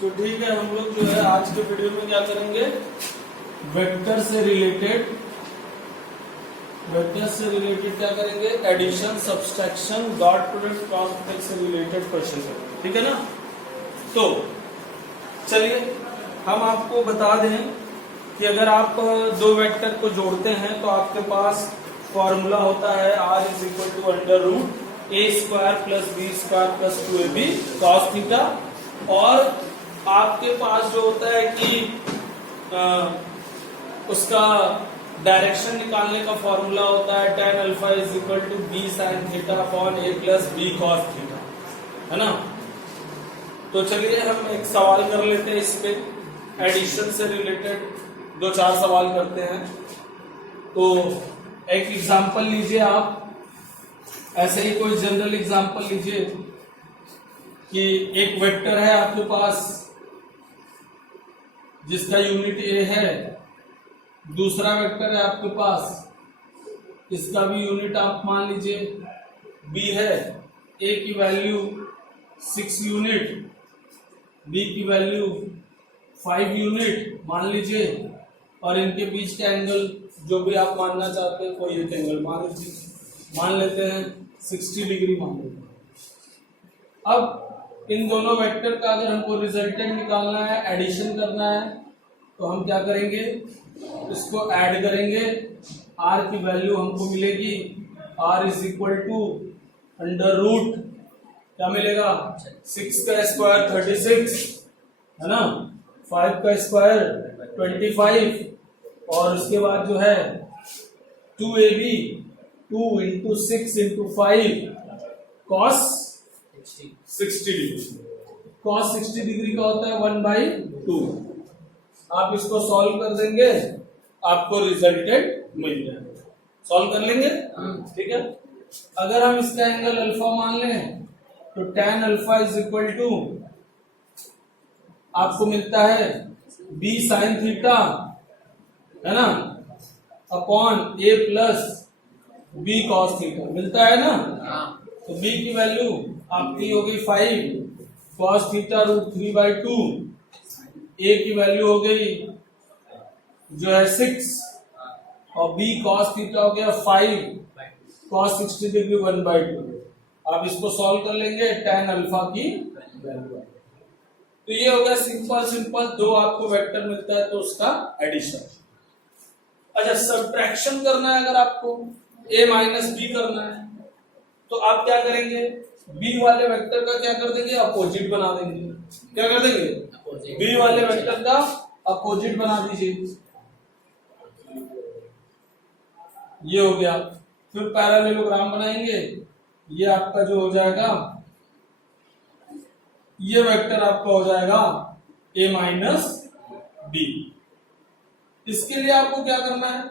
तो ठीक है, हम लोग जो है आज के वीडियो में क्या करेंगे, वेक्टर से रिलेटेड क्या करेंगे, addition, subtraction, dot product, cross product से रिलेटेड क्वेश्चन करेंगे। ठीक है ना। तो चलिए हम आपको बता दें कि अगर आप दो वेक्टर को जोड़ते हैं तो आपके पास फॉर्मूला होता है r is equal to under root A square plus B square plus 2ab cos theta. और आपके पास जो होता है कि उसका डायरेक्शन निकालने का फॉर्मूला होता है tan alpha is equal to b sin theta upon a plus b cos theta, है ना। तो चलिए हम एक सवाल कर लेते हैं, इस पे एडिशन से रिलेटेड 2-4 सवाल करते हैं। तो एक एग्जांपल लीजिए आप, ऐसे ही कोई जनरल एग्जांपल लीजिए कि एक वेक्टर है आपके पास जिसका यूनिट ए है, दूसरा वेक्टर है आपके पास, इसका भी यूनिट आप मान लीजिए बी है, ए की वैल्यू 6 यूनिट, बी की वैल्यू 5 यूनिट मान लीजिए, और इनके बीच का एंगल जो भी आप मानना चाहते हैं कोई एक एंगल मान लीजिए, मान लेते हैं 60 डिग्री मान लेते हैं। अब इन दोनों वेक्टर का अगर हमको रिजल्टेंट निकालना है, एडिशन करना है, तो हम क्या करेंगे, इसको ऐड करेंगे। r की वैल्यू हमको मिलेगी r is equal to under root क्या मिलेगा, 6 का स्क्वायर 36 है ना, 5 का स्क्वायर 25, और उसके बाद जो है 2ab 2 into 6 into 5 cos 60 degree. cos 60 degree का होता है 1/2। आप इसको सॉल्व कर देंगे, आपको रिजल्टेंट मिल जाएगा। सॉल्व कर लेंगे, ठीक है। अगर हम इसका एंगल अल्फा मान लें तो tan alpha is equal to आपको मिलता है b sin थीटा, है ना, upon a plus b cos theta मिलता है ना। तो b की वैल्यू आपकी हो गई 5 cos थीटा रूट 3/2, a की वैल्यू हो गई जो है 6, और b cos थीटा हो गया 5 cos 60 डिग्री 1/2। आप इसको सॉल्व कर लेंगे, tan अल्फा की वैल्यू। तो ये हो गया सिंपल दो आपको वेक्टर मिलता है तो उसका एडिशन। अच्छा, सब्ट्रैक्शन करना है, अगर आपको a माइनस बी करना है तो आप क्या करेंगे, b वाले वेक्टर का क्या कर देंगे, अपोजिट बना देंगे। क्या कर देंगे, b वाले वेक्टर का अपोजिट बना दीजिए। ये हो गया। फिर पैरेललोग्राम बनाएंगे, ये आपका जो हो जाएगा, ये वेक्टर आपका हो जाएगा a माइनस बी। इसके लिए आपको क्या करना है,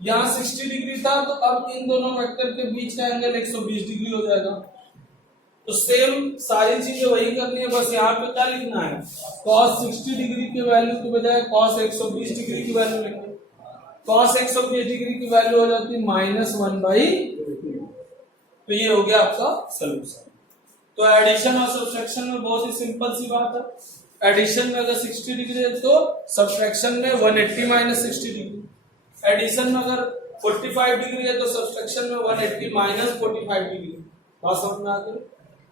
यहाँ 60 डिग्री था तो अब इन दोनों वेक्टर के बीच का एंगल 120 डिग्री हो जाएगा। तो सेम सारी चीजें वही करनी है, बस यहाँ पे क्या लिखना है, cos 60 डिग्री की वैल्यू के बजाय cos 120 डिग्री की वैल्यू लिखेंगे। cos 120 डिग्री की वैल्यू हो जाती है -1/2। तो ये हो गया आपका सलूशन। तो एडिशन और सब्ट्रैक्शन में बहुत ही सिंपल सी बात है। एडिशन में अगर 60 डिग्री है तो सब्ट्रैक्शन में 180 माइनस 60 डिग्री। एडिशन में अगर 45 डिग्री है तो सब्ट्रैक्शन में 180 माइनस 45 डिग्री। बात समझ में आती है।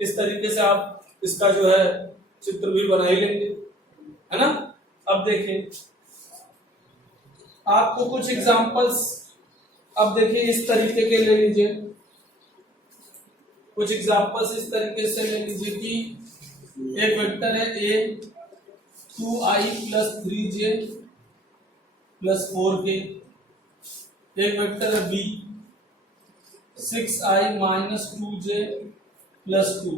इस तरीके से आप इसका जो है चित्र भी बना ही लेंगे, है ना। अब देखिए आपको कुछ एग्जांपल्स, अब देखिए इस तरीके के ले लीजिए, कुछ एग्जांपल्स इस तरीके से ले लीजिए कि एक वेक्टर है a 2i plus 3j plus 4k, एक वेक्टर है b 6i minus 2j plus 2।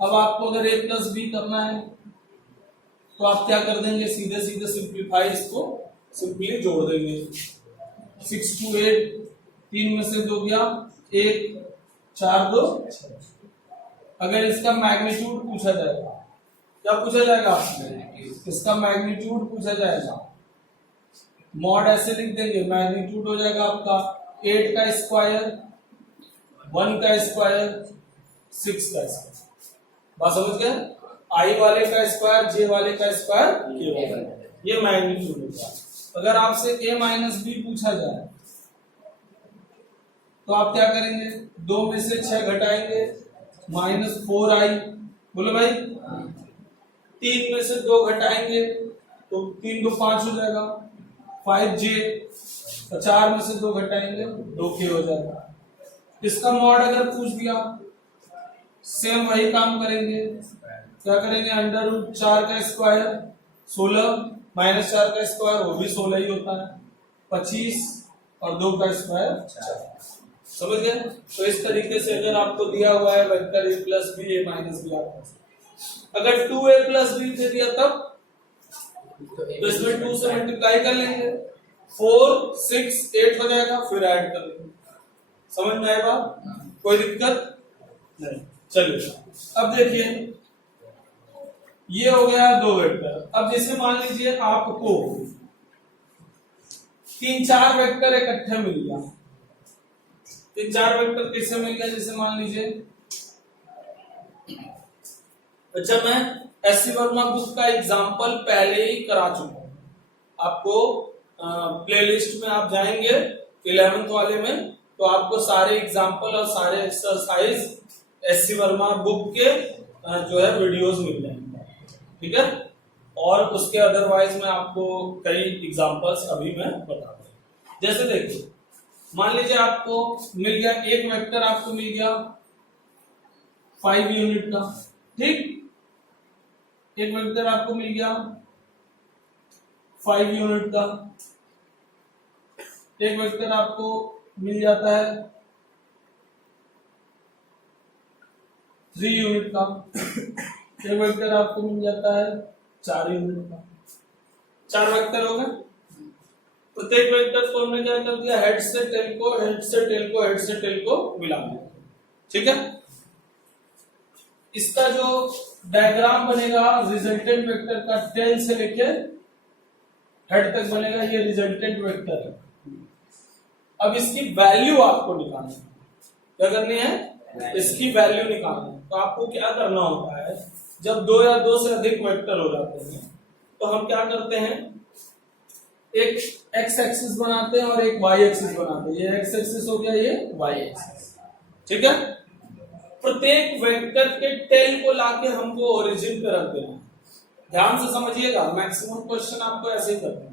अब आपको अगर a प्लस b करना है तो आप क्या कर देंगे, सीधे सीधे सिंप्लीफाई, इसको सिंपली जोड़ देंगे। 6 to 8, 3 में से 2 गया 1, 4 2। अगर इसका मैग्नीट्यूड पूछा जाएगा, क्या पूछा जाएगा आपसे, इसका मैग्नीट्यूड पूछा जाएगा, मॉड ऐसे लिख देंगे, मैग्नीट्यूड हो जाएगा आपका 8 का स्क्वायर, 1 का स्क्वायर, 6 का स्क्वायर। बात समझ गए। आई वाले का स्क्वायर जे वाले का स्क्वायर के वाले, ये मैग्नीट्यूड होगा। अगर आपसे a माइनस बी पूछा जाए तो आप क्या करेंगे, 2 में से 6 घटाएंगे -4i, बोलो भाई। 3 में से 2 घटाएंगे तो 3 को 5 हो जाएगा 5j, 4 में से 2 घटाएंगे 2k हो जाएगा। इसका मॉड अगर पूछ दिया सेम वही काम करेंगे, क्या करेंगे, √4 का स्क्वायर 16 -4 का स्क्वायर वो भी 16 ही होता है 25 और 2 का स्क्वायर 4, समझ गए। तो इस तरीके से अगर आपको दिया हुआ है vector a plus B a minus B, आप अगर 2a प्लस बी दे दिया तब तो इसमें 2 से मल्टीप्लाई कर लेंगे, 4 6 8 हो जाएगा, फिर ऐड कर लेंगे। समझ में आएगा, कोई दिक्कत नहीं। चलिए अब देखिए ये हो गया 2 वेक्टर। अब जैसे मान लीजिए आपको 3-4 वेक्टर इकट्ठे मिल गया, 3-4 वेक्टर कैसे मिल गया, जैसे मान लीजिए, अच्छा मैं एससी वर्मा बुक का एग्जांपल पहले ही करा चुका हूं आपको, प्लेलिस्ट में आप जाएंगे 11th वाले में तो आपको सारे एग्जांपल और सारे एक्सरसाइज एससी वर्मा बुक के जो है वीडियोस मिल जाएंगे, ठीक है। और उसके अदरवाइज में आपको कई एग्जांपल्स अभी मैं बता दूं। जैसे देखिए मान लीजिए आपको मिल गया एक वेक्टर, आपको मिल गया 5 यूनिट का, ठीक, एक वेक्टर आपको मिल गया 5 यूनिट का, एक वेक्टर आपको मिल जाता है 3 यूनिट का, एक वेक्टर आपको मिल जाता है 4 यूनिट का। 4 वेक्टर हो गए। प्रत्येक वेक्टर को हमने क्या कर दिया, हेड से टेल को, हेड से टेल को, हेड से टेल को मिला दिया, ठीक है। इसका जो डायग्राम बनेगा रिजल्टेंट वेक्टर का, टेल से लेके हेड तक बनेगा, ये रिजल्टेंट वेक्टर है। अब इसकी वैल्यू आपको निकालनी है, क्या करनी है, इसकी वैल्यू निकालनी है। तो आपको क्या करना होता है, जब 2 या 2 से अधिक वेक्टर हो जाते हैं तो हम क्या करते हैं, एक एक्स एक्सिस बनाते हैं और एक वाई एक्सिस बनाते हैं। ये एक्स एक्सिस हो गया, ये वाई एक्सिस, ठीक है। प्रत्येक वेक्टर के टेल को लाके हमको ओरिजिन पे रख देना। ध्यान से समझिएगा, मैक्सिमम क्वेश्चन आपको ऐसे ही करते हैं।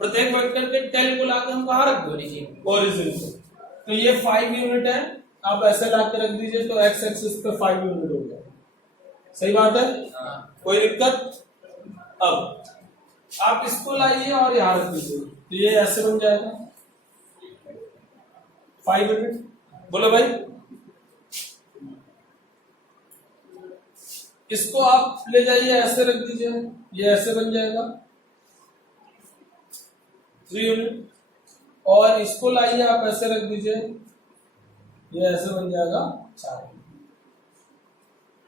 प्रत्येक वेक्टर के टेल को लाके हम कहाँ रख दो, ओरिजिन पे। तो ये 5 यूनिट है, आप ऐसे लाके रख दीजिए तो एक्स एक्सिस पे 5 यूनिट हो गया, सही बात है, कोई दिक्कत। अब आप इसको लाइए और यहां रख दीजिए तो ये ऐसे बन जाएगा 5 यूनिट, बोलो भाई। इसको आप ले जाइए ऐसे रख दीजिए, ये ऐसे बन जाएगा 3 यूनिट, और इसको लाइए आप ऐसे रख दीजिए, ये ऐसे बन जाएगा 4।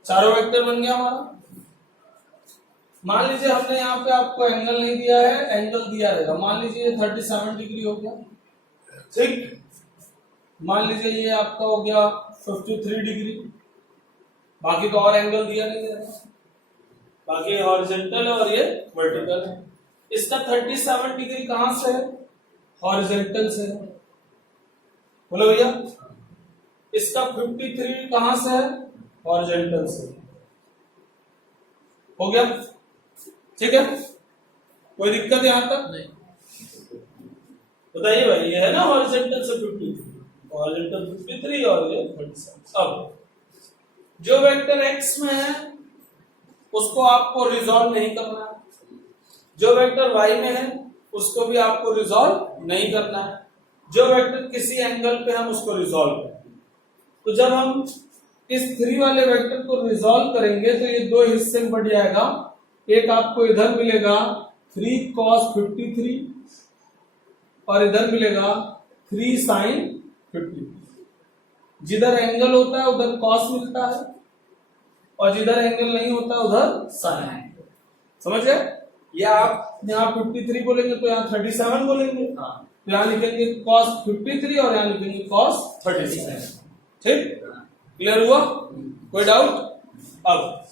चारों वेक्टर बन गया हमारा। मान लीजिए हमने यहाँ पे आपको एंगल नहीं दिया है, एंगल दिया रहेगा, मान लीजिए 37 डिग्री हो गया, ठीक। मान लीजिए ये आपका हो गया 53 डिग्री, बाकी तो और एंगल दिया नहीं है, बाकी हॉरिजॉन्टल है और ये वर्टिकल है। इसका 37 डिग्री कहां से है, हॉरिजॉन्टल से है, बोलो भैया। इसका 53 कहां से है, हॉरिजॉन्टल से, हो गया, ठीक है। कोई दिक्कत यहां तक नहीं, बताइए भाई, ये है ना हॉरिजॉन्टल से 53, हॉरिजॉन्टल 53 और ये 37। अब जो वेक्टर एक्स में है उसको आपको रिजॉल्व नहीं करना है, जो वेक्टर वाई में है उसको भी आपको रिजॉल्व नहीं करना है, जो वेक्टर किसी एंगल पे हम उसको रिजॉल्व करें। तो जब हम इस 3 वाले वेक्टर को रिजॉल्व करेंगे तो ये 2 हिस्से में बढ़ जाएगा। एक आपको इधर मिलेगा 3 cos 53 और इधर मिलेगा 3 sin 53। जिधर एंगल होता है उधर cos मिलता है और जिधर एंगल नहीं होता उधर sin, समझ गए। या आप यहाँ 53 बोलेंगे तो यहाँ 37 बोलेंगे, तो यहाँ लिखेंगे cos 53 और यहाँ लिखेंगे cos 37, ठीक, क्लियर हुआ, कोई डाउट। अब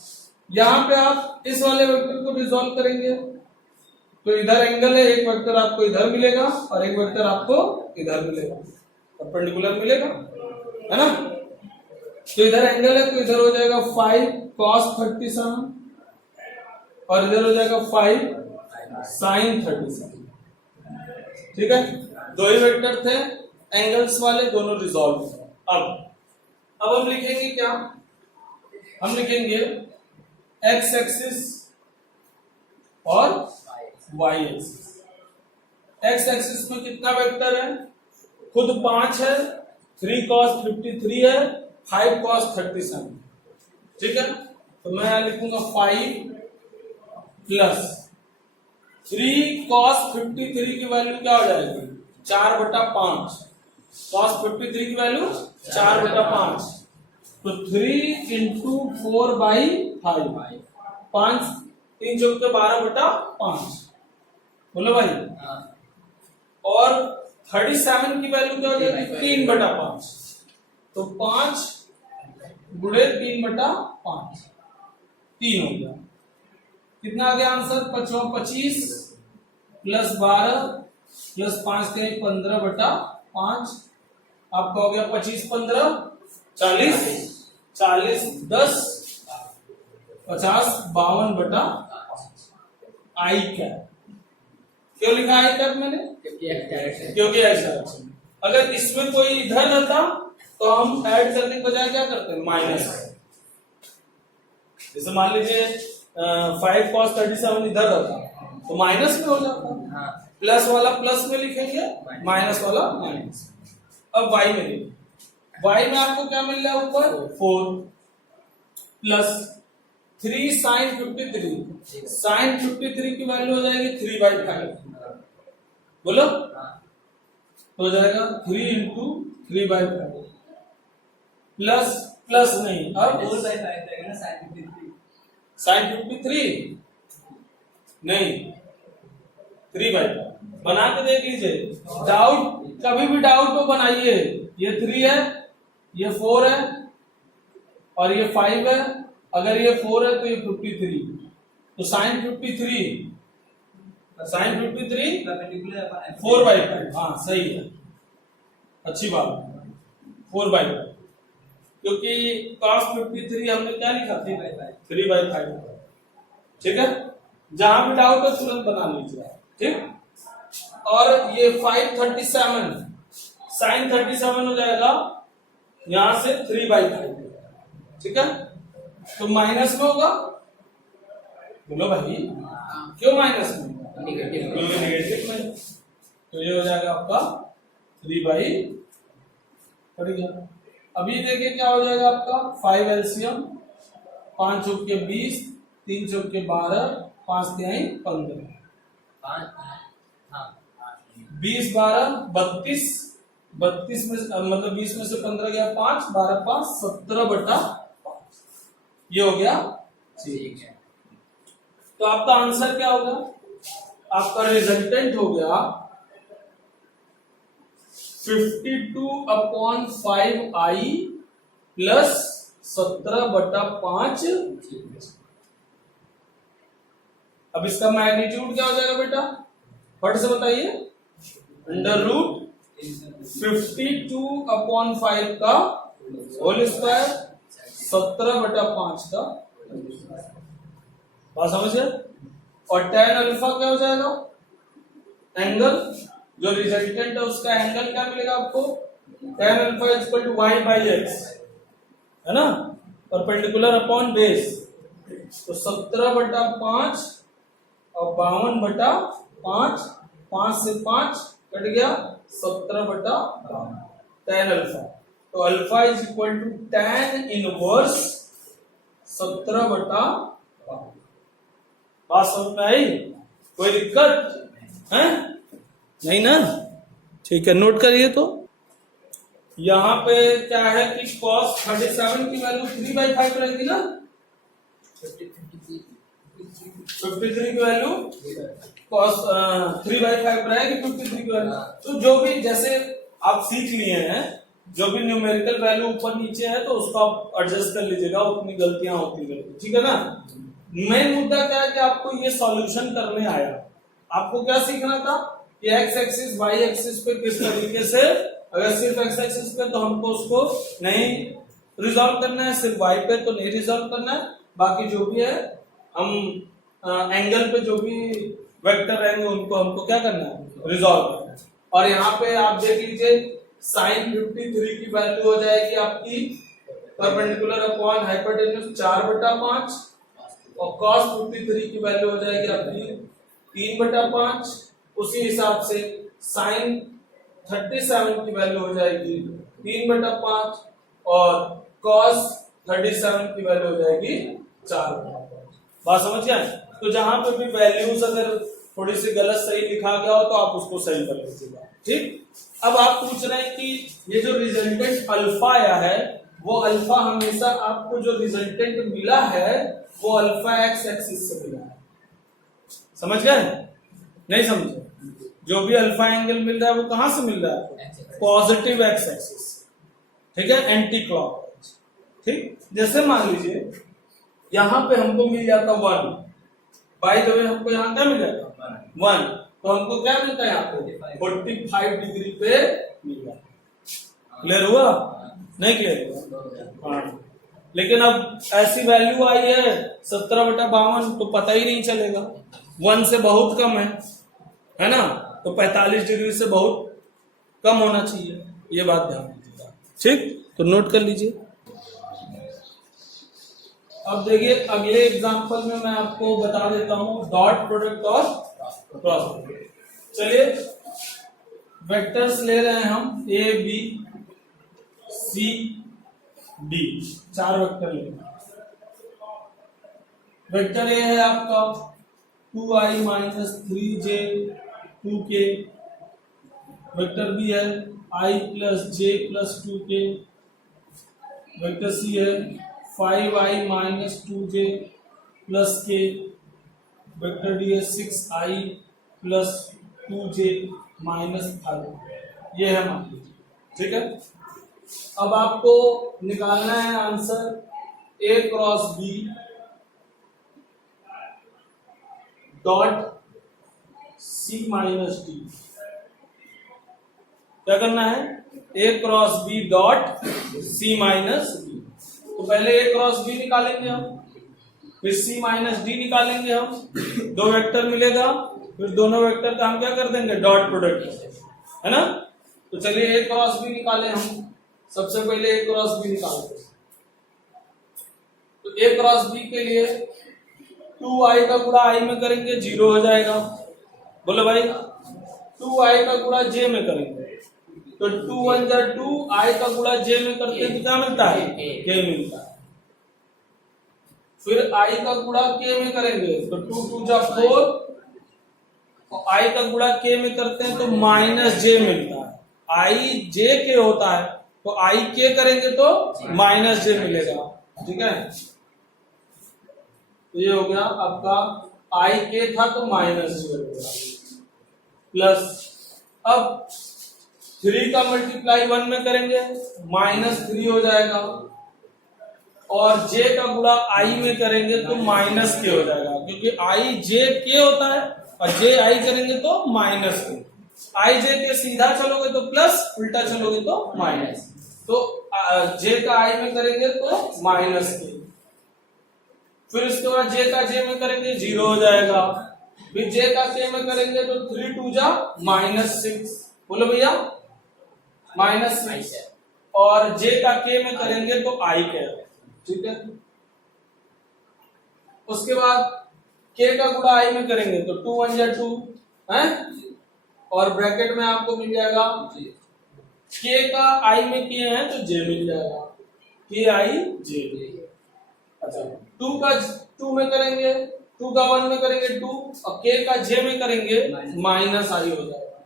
यहां पे आप इस वाले वेक्टर को रिजॉल्व करेंगे तो इधर एंगल है, एक वेक्टर आपको इधर मिलेगा और एक वेक्टर आपको इधर मिलेगा, परपेंडिकुलर मिलेगा, है ना। तो इधर एंगल है तो इधर हो जाएगा 5 cos 37 और इधर हो जाएगा 5 sin 37। ठीक है, दो ही वेक्टर थे एंगल्स वाले, दोनों रिजॉल्व। अब हम लिखेंगे क्या, हम लिखेंगे x एक्सिस और y एक्सिस। x एक्सिस में कितना वेक्टर है, खुद 5 है, 3 cos 53 है, 5 cos 37। ठीक है, तो मैं यहां लिखूंगा 5 प्लस 3 cos 53 की वैल्यू क्या हो जाएगी 4/5। cos 53 की वैल्यू 4/5, तो 3 इंटू 4/5, 5 3 चौक के 12/5। बोलो भाई। और 37 की वैल्यू क्या हो जाएगी 3/5, तो 5 गुणे 3/5, 3 हो गया। कितना आ गया आंसर, 25 प्लस 12 प्लस 5 के 15/5, आपका हो गया 25 15 40, 40 10 50 52/5। आई कैप क्यों लिखा आई कैप मैंने, क्योंकि ऐसा। अगर इसमें कोई इधर रहता तो हम ऐड करने के बजाय क्या करते हैं, माइनस। जैसे मान लीजिए 5 cos 37 इधर रहता तो माइनस में हो जाता, प्लस वाला प्लस में लिखेंगे, माइनस वाला माइनस। अब y में देखिए, y में आपको क्या मिल रहा है ऊपर 4 प्लस 3 sin 53, sin 53 की वैल्यू हो जाएगी 3/5। बोलो, हो जाएगा 3 इंटू 3/5 प्लस प्लस नहीं, अब 4/5 sin 53 नहीं 3/5 बना के देख लीजिए। डाउट, कभी भी डाउट को बनाइए। ये 3 है, ये 4 है और ये 5 है। अगर ये 4 है तो ये 53, तो sin 53 4/5। हाँ सही है, अच्छी बात, 4/5, क्योंकि cos 53 हमने क्या लिखा 3/5। ठीक है, जहां भी डाउट है तुरंत बना लीजिए। ठीक, और ये 537 sin 37 हो जाएगा यहां से 3/5। ठीक है, तो माइनस में होगा। बोलो भाई, क्यों माइनस में, नेगेटिव में, तो ये हो जाएगा आपका 3/5 पड़ गया। अभी देखिए क्या हो जाएगा आपका 5 एलसीएम, 5 चौक के 20, 3 चौक के 12, 5 तिहाई 15, 20 12 32, 32 में मतलब 20 में से 15 गया 5, 12 5 17/5, ये हो गया। ठीक है, तो आपका आंसर क्या होगा, आपका रिजल्टेंट हो गया 52/5i प्लस 17/5। अब इसका मैग्नीट्यूड क्या हो जाएगा बेटा, फट से बताइए। √52/5 का होल स्क्वायर, 17/5 का, बात समझ गए। और tan अल्फा क्या हो जाएगा, एंगल जो रिजल्टेंट है उसका एंगल क्या मिलेगा आपको, tan alpha equal to y/x, है ना, परपेंडिकुलर अपॉन बेस। तो 17/5 और 52/5, 5 से 5 कट गया, 17/5 tan अल्फा। तो alpha is equal to tan inverse 17/5। बात समझ में आई, कोई दिक्कत है नहीं ना। ठीक है, नोट करिए। तो यहां पे क्या है कि cos 37 की वैल्यू 3/5 रहेगी ना, 53 की वैल्यू cos 3/5 रहेगी, 53 की वैल्यू। तो जो भी जैसे आप सीख लिए हैं जो भी न्यूमेरिकल वैल्यू ऊपर नीचे है तो उसको आप एडजस्ट कर लीजिएगा, उतनी गलतियां होती रहती, ठीक है ना। मेन मुद्दा क्या है कि आपको ये सॉल्यूशन करने आया, आपको क्या सीखना था कि एक्स एक्सिस वाई एक्सिस पे किस तरीके से, अगर सिर्फ एक्स एक्सिस पे तो हमको उसको नहीं रिजॉल्व करना है, सिर्फ वाई पे तो नहीं रिजॉल्व करना है, बाकी जो भी है हम एंगल पे जो भी वेक्टर रहेंगे उनको हमको क्या करना है, रिजॉल्व करना है। और यहाँ पे आप देख लीजिए साइन 53 की वैल्यू हो जाएगी आपकी परपेंडिकुलर अपॉन हाइपोटेन्यूज 4/5 और cos 53 की वैल्यू हो जाएगी आपकी 3/5। उसी हिसाब से साइन 37 की वैल्यू हो जाएगी 3/5 और cos 37 की वैल्यू हो जाएगी 4/5। बात समझ गए? तो जहां पे भी वैल्यूज अगर थोड़ी सी गलत सही लिखा गया हो तो आप उसको सही कर लीजिएगा, ठीक। अब आप पूछ रहे हैं कि ये जो रिजल्टेंट अल्फा आया है वो अल्फा हमेशा आपको जो रिजल्टेंट मिला है वो अल्फा एक्स एक्सिस से मिला है, समझ गए? नहीं समझे? जो भी अल्फा एंगल मिल रहा है वो कहां से मिल रहा है? पॉजिटिव एक्स एक्सिस, ठीक है, एंटी क्लॉकवाइज, ठीक। जैसे मान लीजिए यहां पे हमको मिल जाता 1, बाय द वे हमको यहां क्या मिल जाता 1, तो हमको क्या मिलता है यहाँ पे 45 डिग्री पे मिल जाता। क्लियर हुआ? नहीं क्लियर हुआ? हाँ। लेकिन अब ऐसी वैल्यू आई है 17/52 तो पता ही नहीं चलेगा, 1 से बहुत कम है ना, तो 45 डिग्री से बहुत कम होना चाहिए, ये बात ध्यान दीजिएगा, ठीक। तो नोट कर लीजिए। अब देखिए अगले एग्जांपल में मैं आपको बता देता हूं डॉट प्रोडक्ट और क्रॉस प्रोडक्ट। चलिए वेक्टर्स ले रहे हैं हम A B C D, 4 vector लेंगे। वेक्टर ए है आपका 2i - 3j 2k, vector B है i + j + 2k, vector C है 5i - 2j + k, vector D है 6i + 2j - 5, ये है मान लीजिए, ठीक है। अब आपको निकालना है answer a cross b dot c minus d। क्या करना है? a cross b dot c minus d। तो पहले a क्रॉस b निकालेंगे हम, फिर c माइनस d निकालेंगे हम, दो वेक्टर मिलेगा, फिर दोनों वेक्टर का हम क्या कर देंगे, डॉट प्रोडक्ट, है ना। तो चलिए a क्रॉस b निकालें हम। सबसे पहले a क्रॉस b निकालते हैं। तो a क्रॉस b के लिए 2i का गुणा i में करेंगे 0 हो जाएगा, बोलो भाई। 2i का गुणा j में करेंगे तो 2 1 जा 2, i का गुणा j में करते हैं तो क्या मिलता है? k मिलता है। फिर i का गुणा k में करेंगे तो 2 2 जा 4 और i का गुणा k में करते हैं तो -j मिलता है। i j k होता है तो i k करेंगे तो -j मिलेगा, ठीक है। तो ये हो गया आपका i k था तो -j हो गया, प्लस अब 3 का मल्टीप्लाई 1 में करेंगे -3 हो जाएगा और j का गुणा i में करेंगे तो -k हो जाएगा, क्योंकि i j k होता है और j i करेंगे तो -k। i j के सीधा चलोगे तो प्लस, उल्टा चलोगे तो माइनस। तो j का i में करेंगे तो -k, फिर उसके बाद j का j में करेंगे 0 हो जाएगा, फिर j का k में करेंगे तो 3 2 जा -6, बोलो भैया -6, और j का k में करेंगे तो i k, ठीक है। उसके बाद k का गुणा i में करेंगे तो 2 1 जा 2 है, और ब्रैकेट में आपको मिल जाएगा k का i में किए हैं तो j मिल जाएगा, k i j। अच्छा 2 का 2 में करेंगे, 2 का 1 में करेंगे 2 और k का j में करेंगे -i हो जाएगा,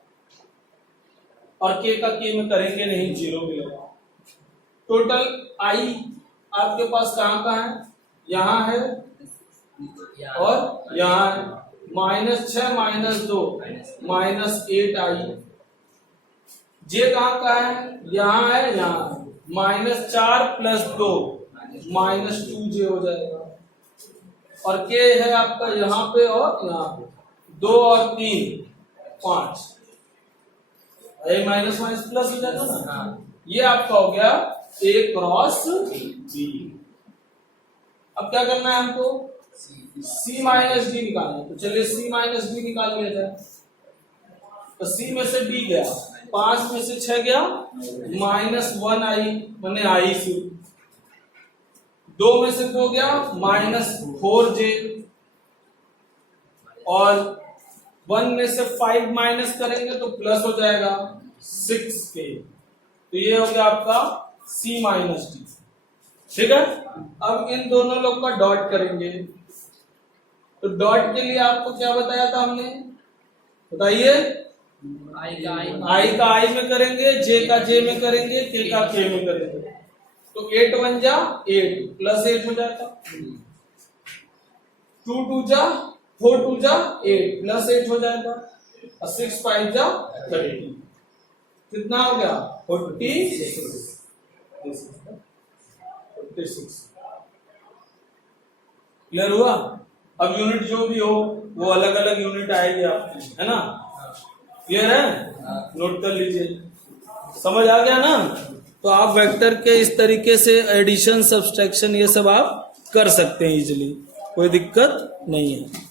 और k का k में करेंगे नहीं 0 मिलेगा। टोटल i आपके पास कहां का है? यहाँ है और यहाँ है, -6 - 2 -8i जे कहाँ का है, यहाँ है, यहाँ -4 + 2 -2j हो जाएगा। और k है आपका यहाँ पे और यहाँ पे, 2 और 3 5, ये माइनस माइनस प्लस हो जाता ना। ये आपका हो गया A क्रॉस B। अब क्या करना है हमको, C माइनस डी निकालना है। तो चलिए C माइनस डी निकाल लिया जाए। तो C में से D गया, 5 में से 6 गया, -1 आई मैंने आई सी, 2 में से 2 गया, -4j, और 1 में से 5 माइनस करेंगे तो प्लस हो जाएगा 6k। तो ये हो गया आपका C माइनस डी। ठीक है, अब इन दोनों लोग का डॉट करेंगे। तो डॉट के लिए आपको क्या बताया था हमने, बताइए। आई का आई में करेंगे, जे का जे में करेंगे, के का के में करेंगे। तो 8 1 जा 8 +8 हो जाता, 2 2 जा 4 2 जा 8 +8 हो जाएगा, और 6 5 जा 30। कितना हो गया, 46। क्लियर हुआ। अब यूनिट जो भी हो वो अलग अलग यूनिट आएगी आपकी, है ना। क्लियर है, नोट कर लीजिए, समझ आ गया ना। तो आप वेक्टर के इस तरीके से एडिशन, सब्सट्रैक्शन ये सब आप कर सकते हैं इजीली, कोई दिक्कत नहीं है।